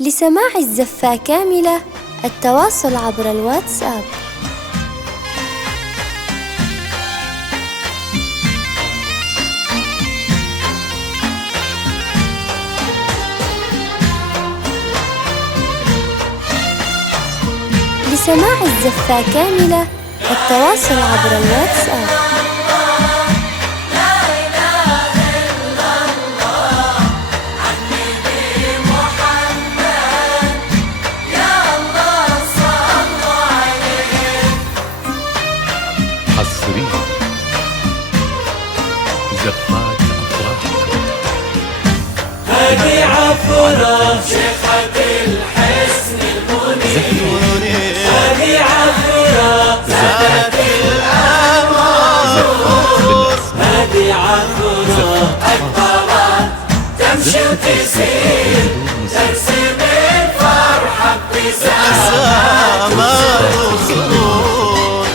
لسماع الزفة كاملة التواصل عبر الواتساب. لسماع الزفة كاملة التواصل عبر الواتساب. حصريا زفات أفراحكم. هذه عفرة شيخة الحسن المنير، هذه عفرة زادت الأمور، هذه عفرة أكبرت تمشي وتسير ترسم الفرحة ابتسامات وسرور.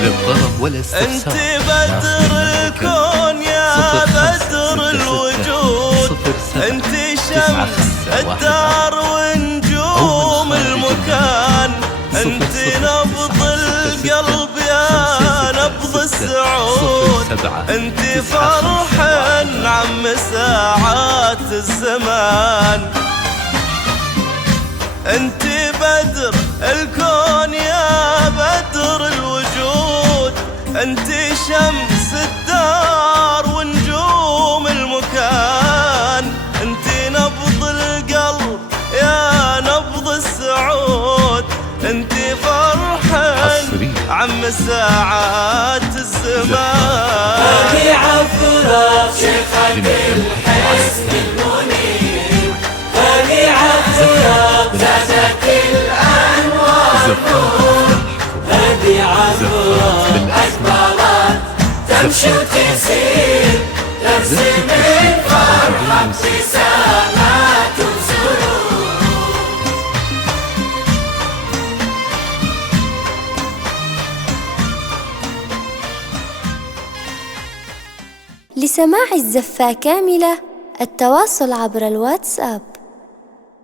للضرب ولا استفسار، انت بدر الكون يا بدر الوجود، انت شمس الدار ونجوم المكان، انت نبض القلب يا نبض السعود، انت فرح عم ساعات الزمان. انت بدر الكون يا بدر الوجود، انت شمس الدار ونجوم المكان، انت نبض القلب يا نبض السعود، انت فرح عم ساعات الزمان. هذه عفرة شيخة الحسن المنير، هذه عفرة زادت الأنوار، هذه عفرة أكبرت تمشي وتسير ترسم الفرحة ابتسامات وسرور. لسماع الزفة كاملة التواصل عبر الواتساب.